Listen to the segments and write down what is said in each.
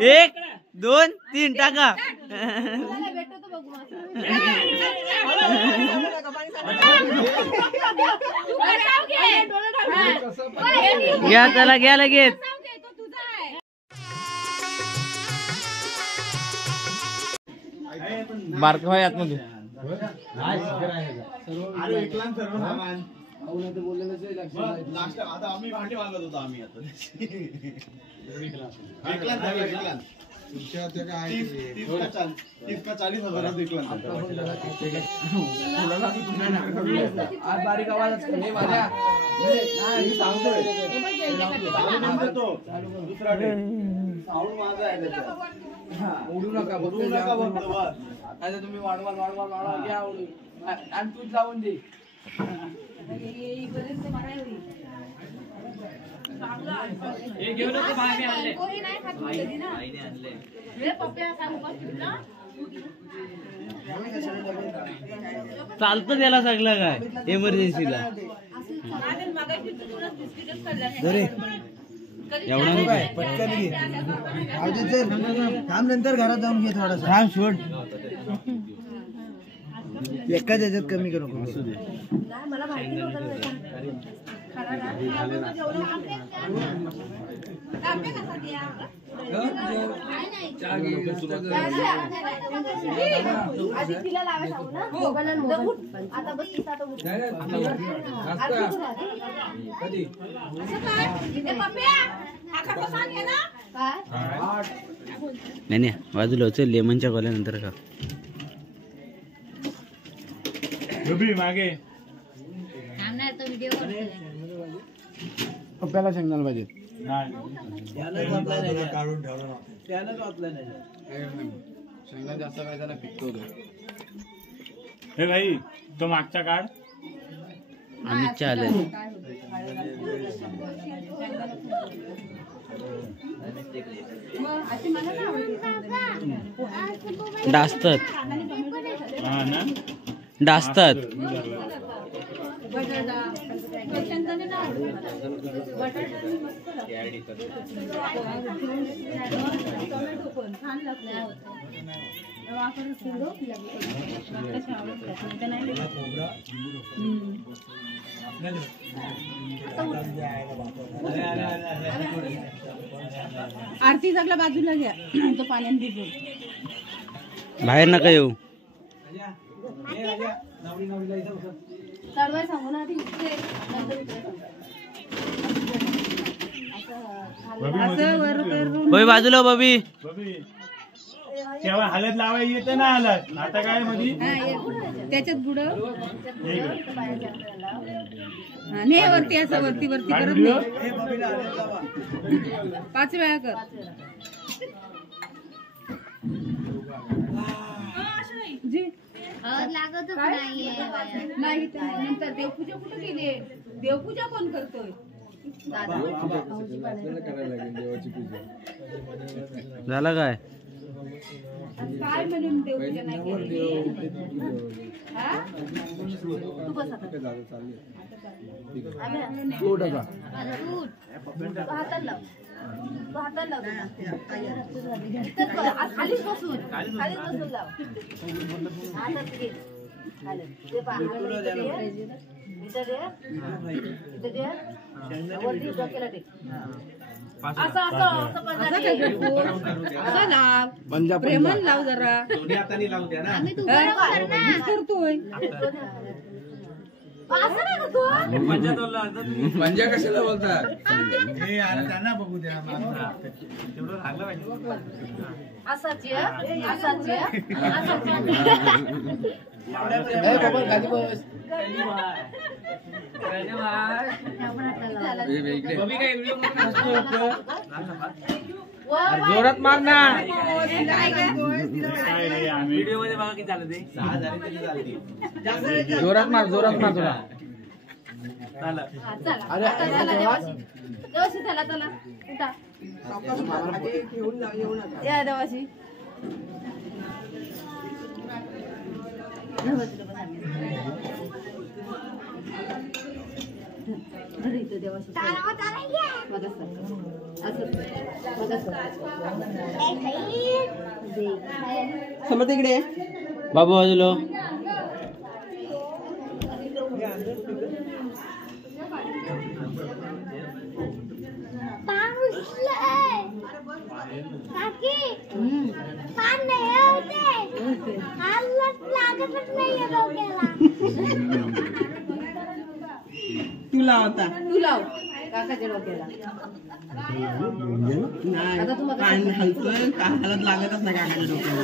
1 2 3 टाका. घ्या चला घ्या लगेच. बारका भाई आतमध्ये आता आम्ही भांडी मागत होतो आम्ही आता बारीक आवाज उडू नका आता तुम्ही वाढवा घ्या आणि तूच लावून दे. चालतं त्याला सगळं काय इमर्जन्सीला एवढा नाही काय पटकन घे. थांब नंतर घरात जाऊन घे थोडासा. थांब सोड एकाच ह्याच्यात कमी करू नको. नाही बाजूला चल लेमनच्या गोल्यानंतर का मागे पप्प्याला शेंगदाणा पाहिजे. काढून ठेवलं शेंगदाणा जास्त पाहिजे ना पिकतो. हे भाई तो मागचा काढ. आम्ही चालेल डासतात डासतात. आरती सगळ्या बाजूला घ्या तो पाण्यात भिजून. बाहेर नका येऊ. होय बाजूला बबी तेव्हा हलत लावायला येते ना हलत. आता काय मध्ये त्याच्यात बुड नाही वरती असं वरती वरती करत नाही. 5 वेळा कर. नाही नंतर देवपूजा कुठे केली? देवपूजा कोण करतोय? झाला काय काय म्हणून देवपूजा नाही केली? खालीच बसून लाव. प्रेमान लाव जरा. करतोय पंजा कशाला बोलतात? त्यांना बघू द्या. जोरात मार ना. व्हिडिओ मध्ये बघा किती झालं ते. जोरात मार थोडा. अरे चला चला उठा. या देवाशी घरी इथं देवाशी समोर तिकडे बाबू बाजूला तू लावता तू लाव काकाच्या डोक्याला आता तुम्हाला कान हलतोय का हालत लागतच नाही काकाच्या डोक्याला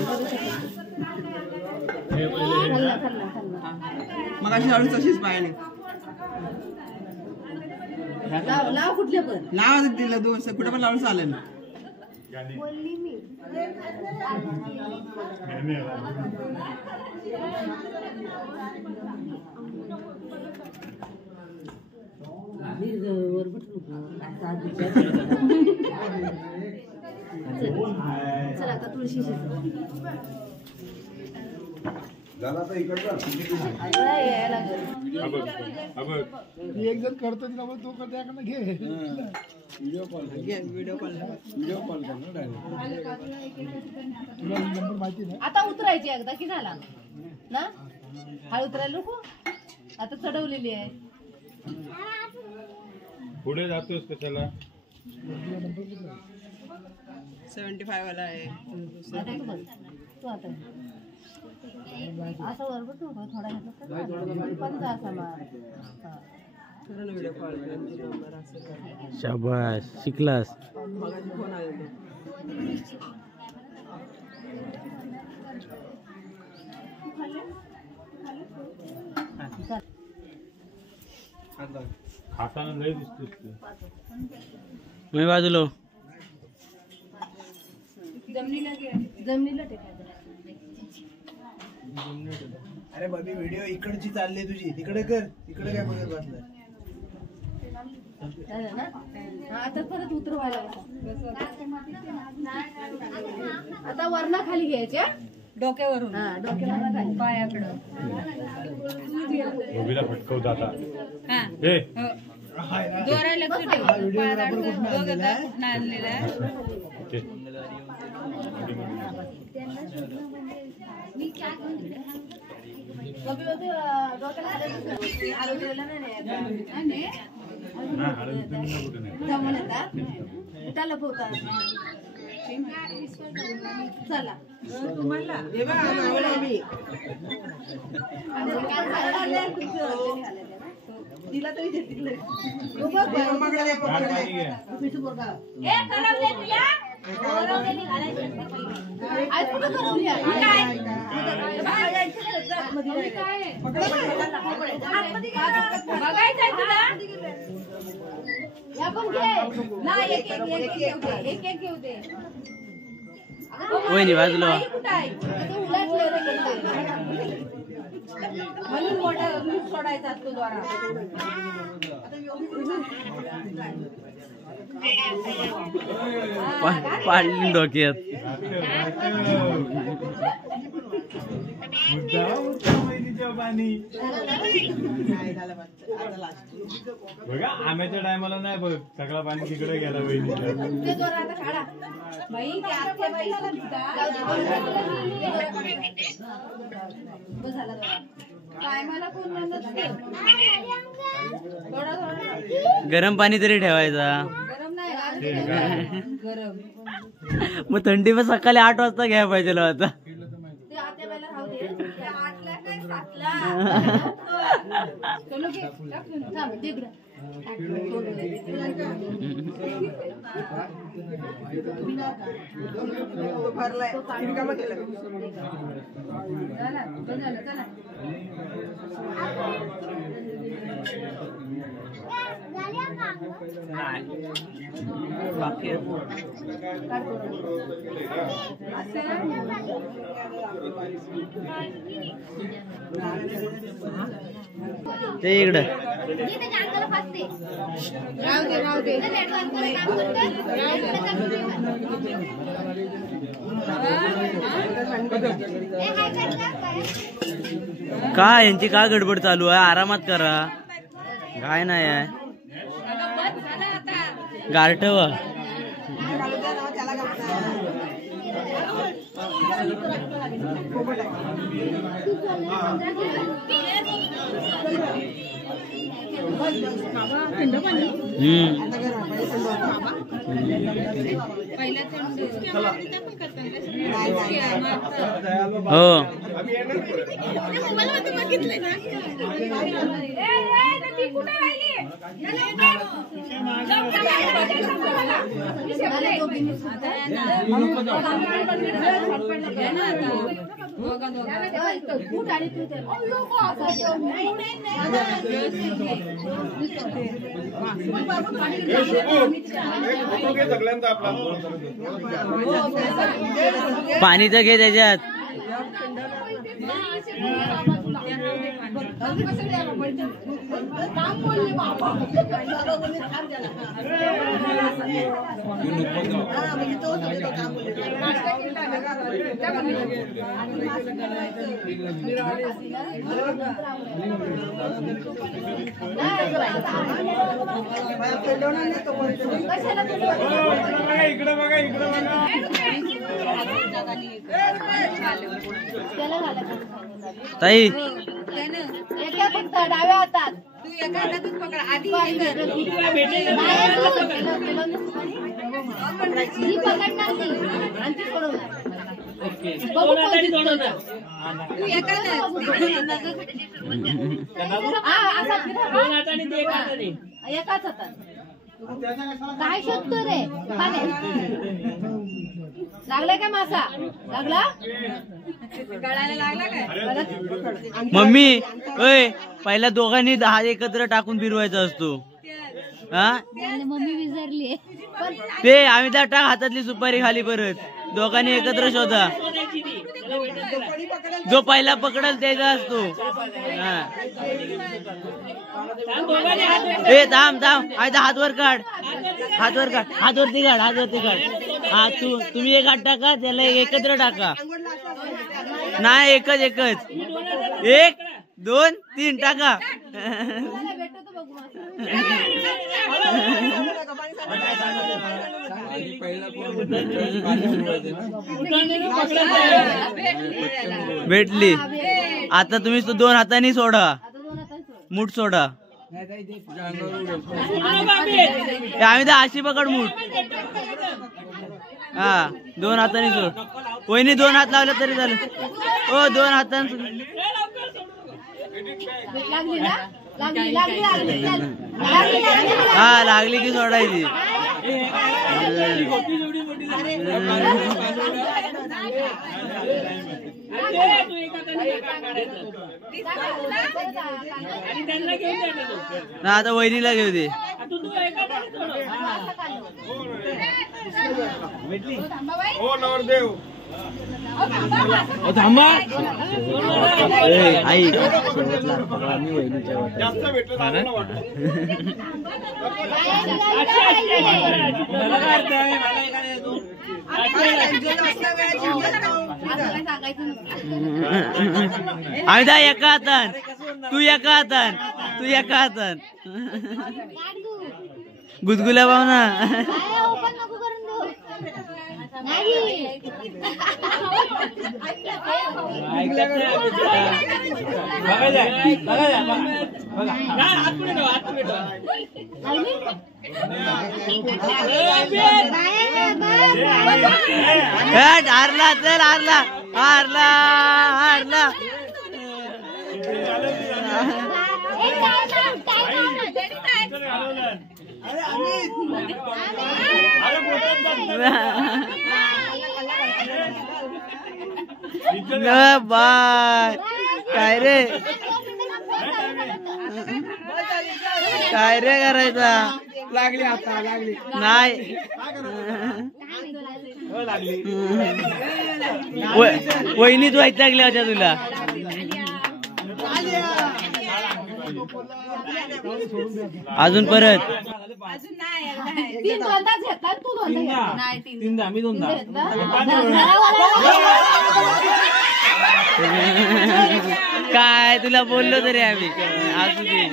मग अशी हळू तशीच पायाने लाव लाव कुठले पण लावा दिलं दोन कुठे पण लावून चालेल चल आता तुळशी एक जण करतो ना मग तो करतो घे व्हिडिओ कॉल कर ना तुला नंबर माहिती नाही आता उतरायची एकदा की झाला ना हा उतरायला नको आता चढवलेली आहे पुढे जातोस कशाला 75 वाला आहे आता तू बस तू आता असं बरोबर तू थोडा घेतलं पण जा असा मार व्हिडिओ कॉल शाबास शिकलास फोन आले खाताना लय दिसतोस तू मी बाजूला जमिनीला टेकायचं अरे बाबी व्हिडिओ इकडची चालली तुझी तिकडे कर तिकडे काय बघत बसलाय झालं ना हा, आता परत उतरवायला आता वरना खाली घ्यायचे डोक्यावरून हा डोक्याला खाली पायाकडं बबीला फटकवत आता ए चला तिला तरी वहिनी बाजूला म्हणून मोठा लूज सोडायचा असतो द्वारा पाडली डोक्यात बघा आम्याच्या टायमाला नाही बघ सगळा पाणी तिकडे गेला वहिनीच्या गरम पाणी तरी ठेवायचा मग थंडी पण सकाळी 8 वाजता घ्यायला पाहिजे आता ते इकडं का यांची का गडबड चालू आहे आरामात करा काय नाही आहे गारठव हो पाणी तर घे त्याच्यात ताई डाव्या हातात तू एका हातातच पकड आधी पकडणार आणि ती सोडवणार एकाच हातात काय शोधतो रे लागलाय काय मासा लागला गळायला लागला काय मम्मी ओय पहिल्या दोघांनी 10 एकत्र टाकून फिरवायचा असतो हा मम्मी विसरली ते आम्ही त्या टाक हातातली सुपारी खाली परत दोघांनी एकत्र शोधा जो पहिला पकडल त्याचा असतो ए थांब थांब आयदा हात वर काढ हातवरती काढ हा तुम्ही एक हात टाका त्याला एकत्र टाका नाही एकच 1 2 3 टाका भेटली आता तुम्ही 2 हातांनी सोडा मूठ सोडा आम्ही तर अशी पकड मूठ हा 2 हातांनी सोड वहिनी 2 हात लावले तरी झालं हो 2 हातांनी हा लागली की सोडायची ना आता वहिनीला घेऊ दे थांबा आई जास्त भेटलं आम्ही एका हातान तू एका हातान गुदगुल्या भावना हारला चल हारला बाय काय रे करायचा लागली आता लागली नाही वहिनी तू ऐकल्या होत्या तुला अजून परत काय तुला बोललो तरी आम्ही असू दे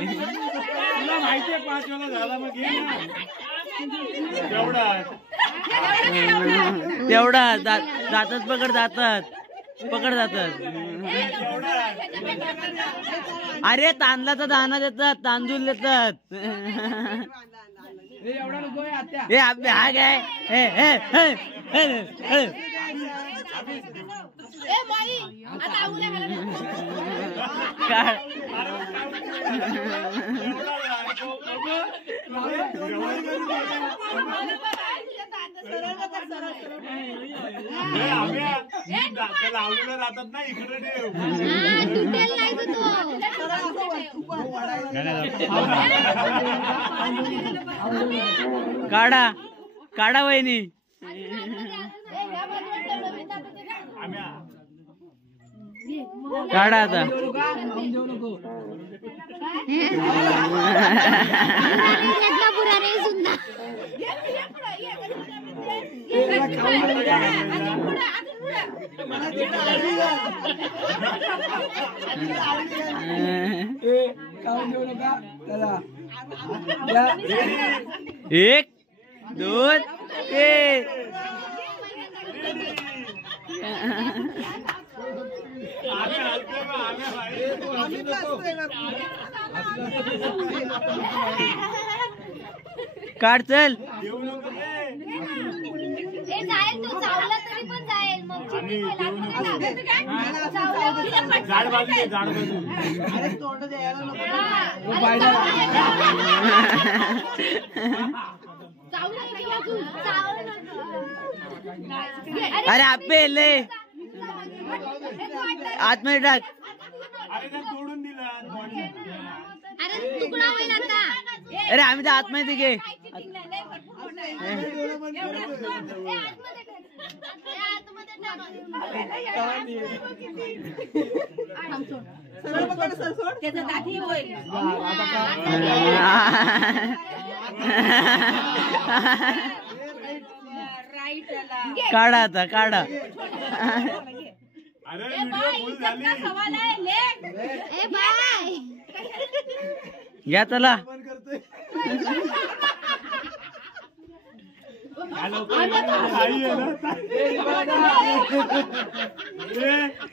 तुला माहितीये 5 वेळा झाला मग तेवढा जातात पकड जातात अरे तांदळाचा दाना देतात तांदूळ देतात एवढा नको आहे आत्या. हे हा काय लावलेलं राहतात ना इकडे काढा काढा वहिनी काढा आता एक दोन तीन काढ चल जाईल तो चावला तरी पण जाईल मग अरे आपे ले आतमध्ये टाक तोडून दिला अरे तुकडा होईल आता अरे आम्ही तर आतमध्ये घे त्याचा दाखी होईल काढा आता काढा अरे व्हिडिओ फुल झाली ए बाय या चला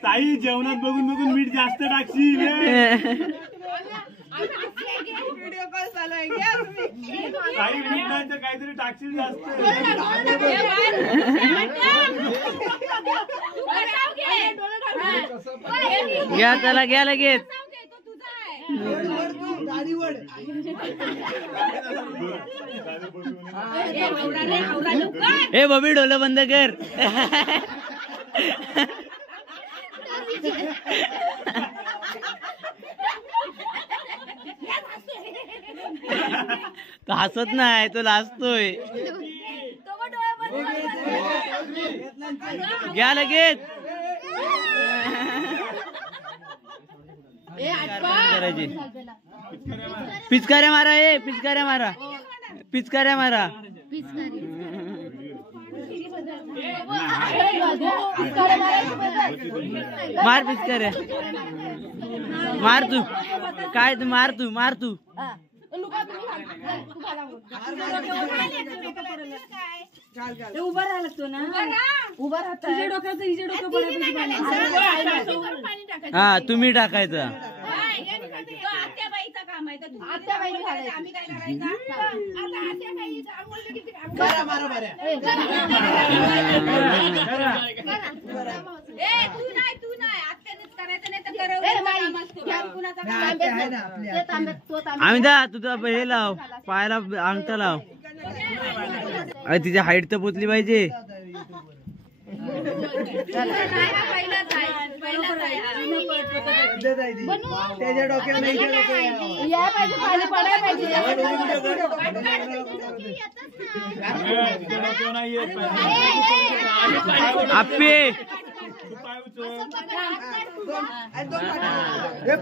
ताई जेवणात बघून बघून मीठ जास्त टाकशील ताई मीठ नाही तर काहीतरी टाकशील जास्त घ्या चला घ्या लगेच ए बबी डोलं बंद कर तो हसत नाही तो लाजतोय घ्या लगेच करायची पिचकाऱ्या मारा पिचकाऱ्या मारा मार पिचकाऱ्या मार तू काय तू मार तू उभा राहायला लागतो ना उभा राहता हिजे डोक्याचं हिजे डोकं हा तुम्ही टाकायचं आत्याबाईचं काम आहे तर आत्याबाईने घालायचं. आम्ही काय करायचं आता आत्याबाईचं अंघोळ किती काम ए तू नाही आत्यानेच करायचं नाही तर काम असतो कुणाचा आम्ही जा तुझा हे लाव पायाला अंगठा लाव अरे तिची हाईट तर पोचली पाहिजे त्याच्या डोक्याला आप्पे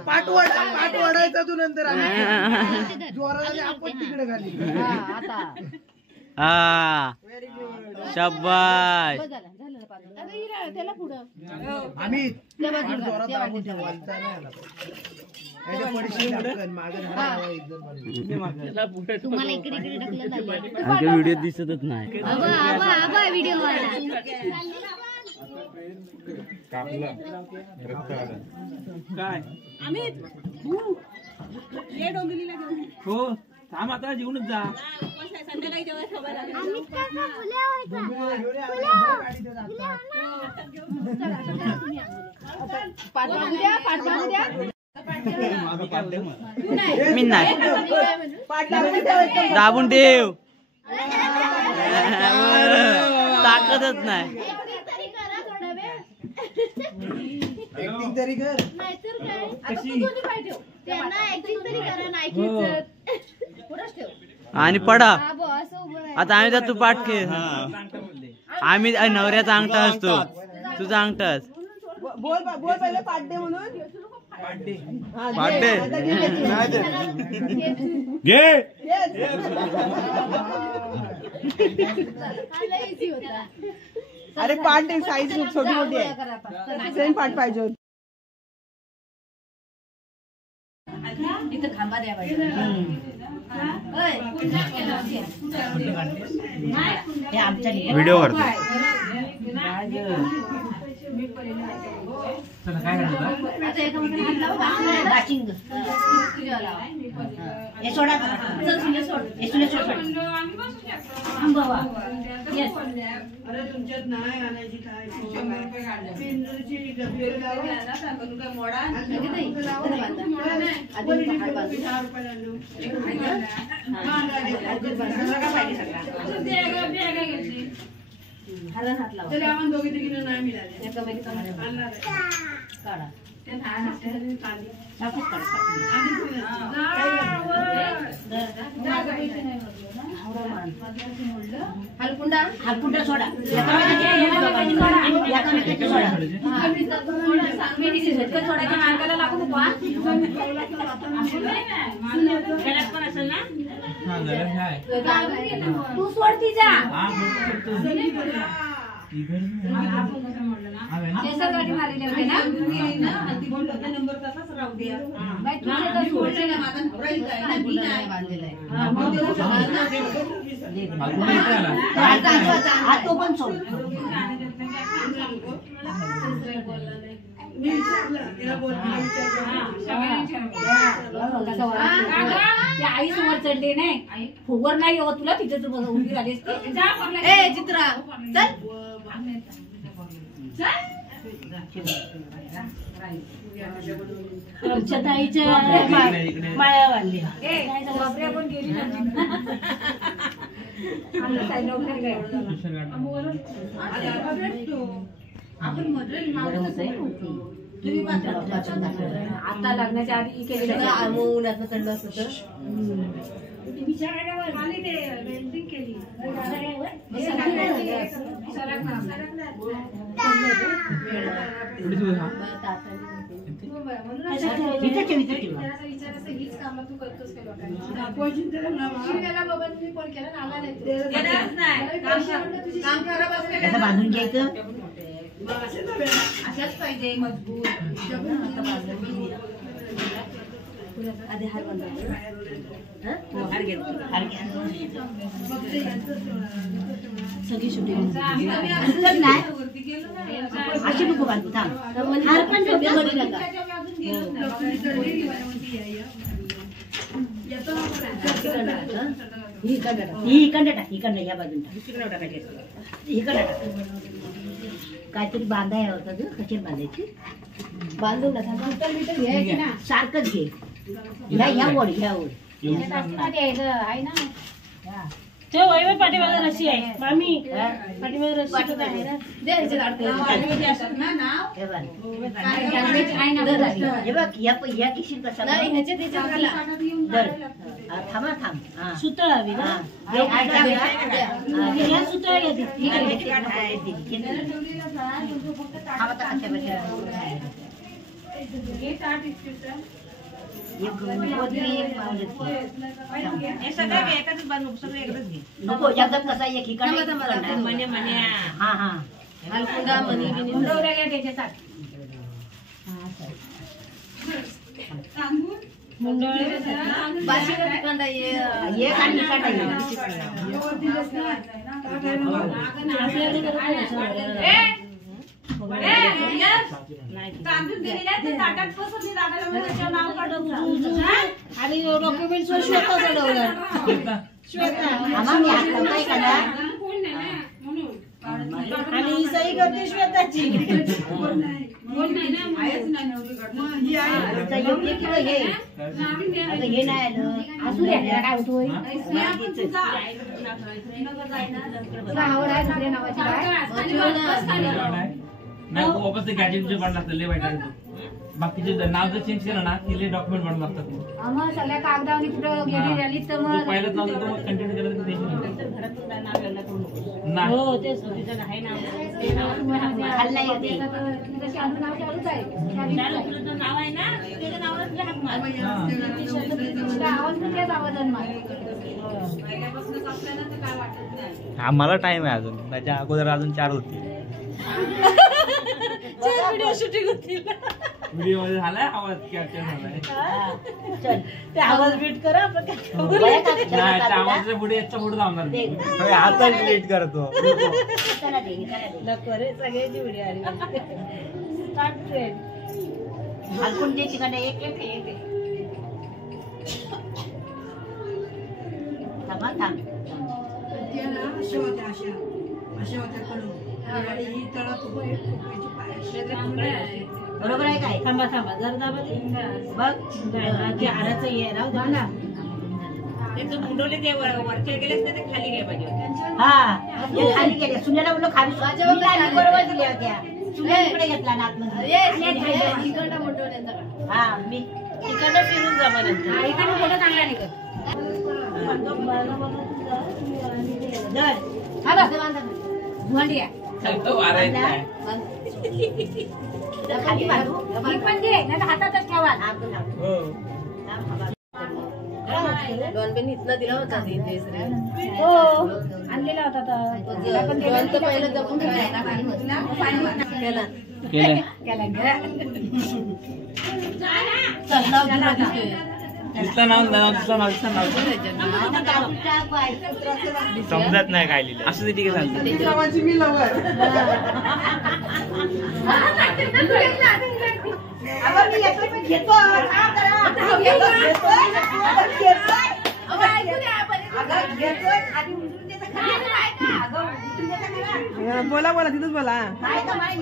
पाठ वाढायचा तू नंतर जोराने आपण तिकडे घाली हा शाबाश आता हिरा त्याला पुढं आम्ही त्या बाजूला, जोरात त्या दाबून बाजूला. ठेवू. वालता नाही आला पाहिजे. याच्या पडशी ढकल, मागं धरावं, एकदम मागं. तुम्हाला इकडे इकडे ढकलत आले. आमच्या व्हिडिओ दिसतच नाही. आबा आबा आबा व्हिडिओ वाला काय ये डोंबिवलीला घेऊन हो थांब आता जेवणच जा. संध्याकाळी जेव्हा खबर आली पाठ मागू द्या, पाठ मागू द्या. मी नाही दाबून ठेव. ताकदच नाही. ऍक्टिंग तरी कर. नाहीतर काय आता तू दोन्ही पाय ठेव. त्यांना ऍक्टिंग तरी करा नाही खेचत. पुढंच ठेव. आणि पडा हा बो, असं उभं राहा. आता आम्ही तर तू पाठ खेळ. आम्ही नवऱ्याचा अंगठा असतो तुझा अंगठाच. बोल पहिले पाड्डे म्हणून पाठे घे लय easy होता. अरे पाठ साईज छोटी मोठी आहे सेम पाठ पाहिजे होती. इथं खांबा द्या पाहिजे. हे आमच्या व्हिडिओ करतो. तुमच्यात नाही आणायची काय दोघी तिघीनं नाही मिळाले काढा हलकुंडा हलकुंडा सोडा सोडायच्या मार्गाला लागू नको. तू सोडती जा. नंबर तसाच राहू द्या तो पण सोड. आई समोर चढले नाही फुगवर नाही हो तुला तिथे उभी राहिली चित्रा आमच्या ताईच्या माया वाढली पण गेली आता लग्नाच्या आधी केलेलं उन्हाचं थंड असत बांधून घ्यायचं अशाच पाहिजे मजबूत आधी हार बांधायचं हार घे सगळी सुटी अशी नको बांधू थांब हार पण डोक्यामध्ये नका ही इकडे टाक इकडे या बाजूला टाकायची काहीतरी बांधाय होता ग कशी बांधायची बांधू ना सारखंच घे ह्या ओढ ह्या ओढ आहे ना पाठीमागे रशी आहे मामी पाठीमागे रशी या किशी कसा थांबा थांब सुतळ हवी ना सुतळ नको एकदम कसा एक हा हा हालकुंडा मनी बिनी मुंडवऱ्या घ्या त्याच्यात बाशीला तिकडं ये आणि डॉक्युमेंट श्वेता चढवलं आणि ही सही करते श्वेताची योग्य किंवा हे आता हे नाही आलं असू द्या काय होतोय आवड आहे सगळ्या नावाची नाही वापस गॅजेटचे पण लागतं लय वाईट आहे बाकीचे नाव जर चेंज केलं ना की डॉक्युमेंट पण लागतात मग सगळ्या कागदावनी कुठं गेली झाली तर मग पहिलंच नाव देतो मग कंटिन्यू केलं तर नाही हो तेच आहे नाव हल्ला येते तशी अजून नाव चालूच आहे नाव आहे ना त्याच्या नावावर आवाज पण त्याच आवाजान आम्हाला टाइम आहे अजून त्याच्या अगोदर अजून 4 होती व्हिडिओ शूटिंग होती व्हिडिओ मध्ये झालाय आवाज कॅप्चर झालाय ते आवाज बीट करा आपण नाही त्या आवाजाच्या पुढे याचा पुढे लावणार आता डिलीट करतो नको रे सगळ्याची व्हिडिओ आली स्टार्ट ट्रेन हलकून ते तिकडे एक थांबा थांब बरोबर आहे काय थांबा जर दाबा बघ ते आराचं ये राहू दे ना ते मुंडवले ते वरचे गेलेच ते खाली गेले पाहिजे हा हे खाली गेले सुनेला बोललो खाली बरोबर दिल्या होत्या सुनेकडे घेतला ना आतमध्ये हा मी तिकडे फिरून जा मला इकडे फोटो चांगला निघत हा बस धुवांडिया खाली बाजू ही पण दे नाही तर हातातच ठेवा इथला दिला होता हो आणलेला होता पहिलं जपून समजत नाही काय लिहिलं असं ठीक आहे बोला बोला तिथंच बोला अगं बाई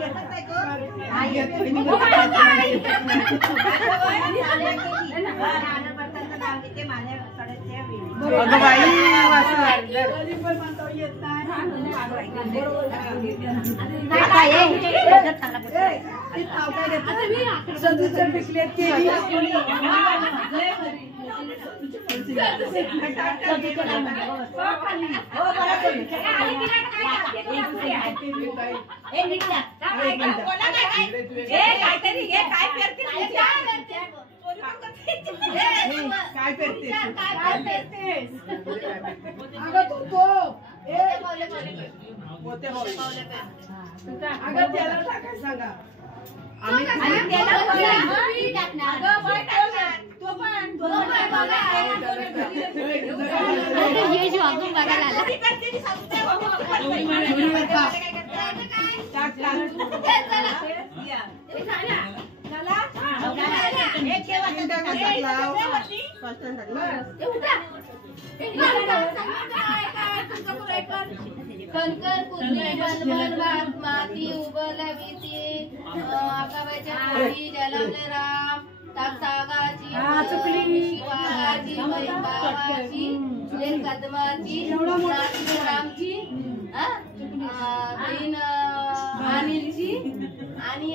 कंकर कुदळे बलबल माती उबलविती आकाबाईच्या पोरी जलमले राम तापसागाची शिवाची मैबाची सुरेन कदमाची रामची बहीण अनिलची आणि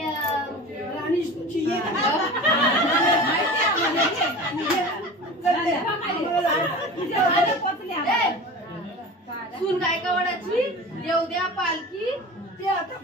सून गायकवाडाची येऊद्या पालखी ते आता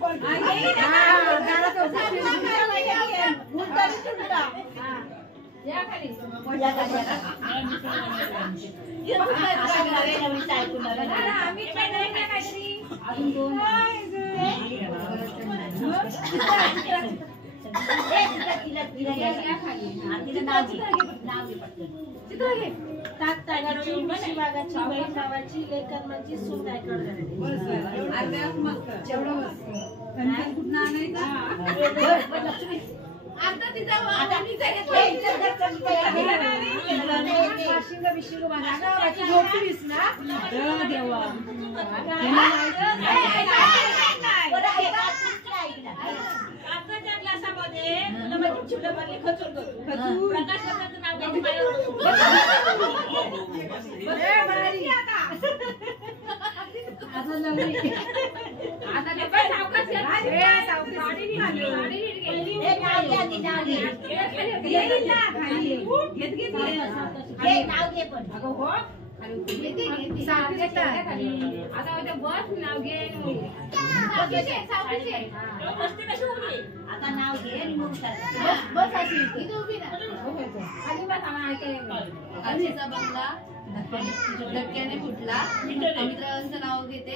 धक्क्याने फुटला. अमित्रांचं नाव घेते.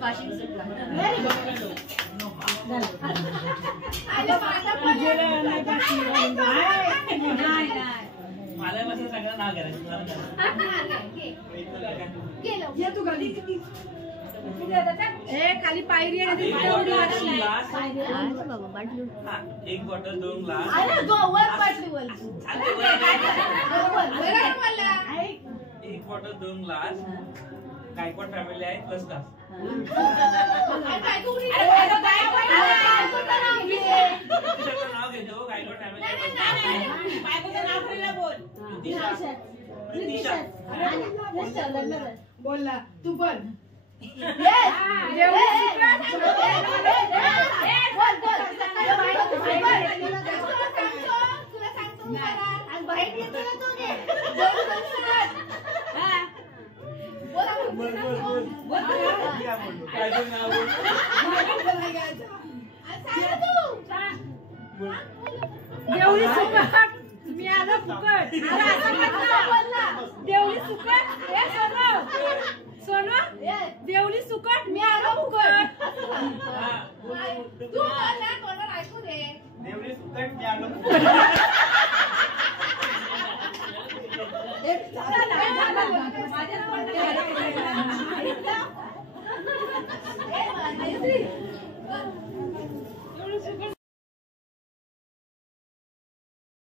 वाशिंग सुटला. खाली पायरी एक बॉटल 2 ग्लास. एक बॉटल 2 ग्लास. गायकवाड फॅमिली आहे प्लस क्लास. नाव घेतो गायकवाड फॅमिली. बोलला तू पण. देवळी सुकट मी आलो फुकट. देवळी सुकट हे सोनो सोनो देवळी सुकट मी आलो फुकट. तू बोलला कोणाला ऐकू दे. देवळी सुकट